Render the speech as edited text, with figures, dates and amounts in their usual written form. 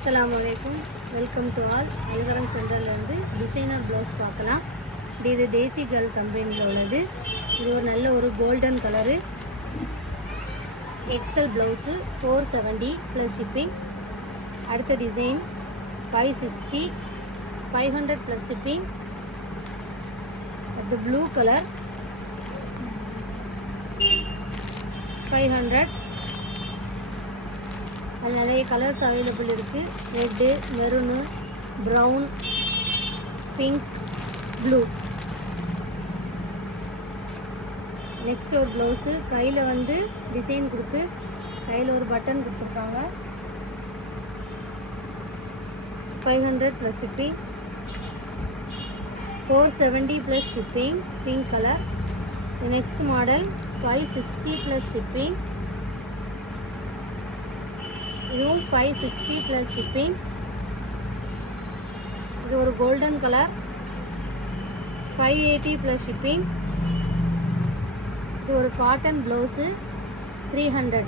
அஸ்ஸலாமு அலைக்கும். Welcome to all. அல்வரம் சென்டர்லேருந்து டிசைனர் ப்ளவுஸ் பார்க்கலாம். இது தேசி கேர்ள் கம்பெனியில் உள்ளது. இது ஒரு நல்ல ஒரு golden colour excel blouse 470 plus shipping. அடுத்த டிசைன் 560 500 ப்ளஸ் ஷிப்பிங். அடுத்த ப்ளூ கலர் 500. அது நிறைய கலர்ஸ் அவைலபிள் இருக்குது. Red, maroon, brown, pink, blue. Next ஒரு ப்ளவுஸு கையில் வந்து டிசைன் கொடுத்து கையில் ஒரு பட்டன் கொடுத்துருக்காங்க. 500 plus shipping. 470 plus shipping. Pink colour. Next model 560 plus shipping. இதுவும் 560 ப்ளஸ் ஷிப்பிங். இது ஒரு கோல்டன் கலர் 580 ப்ளஸ் ஷிப்பிங். இது ஒரு காட்டன் ப்ளவுஸு 300.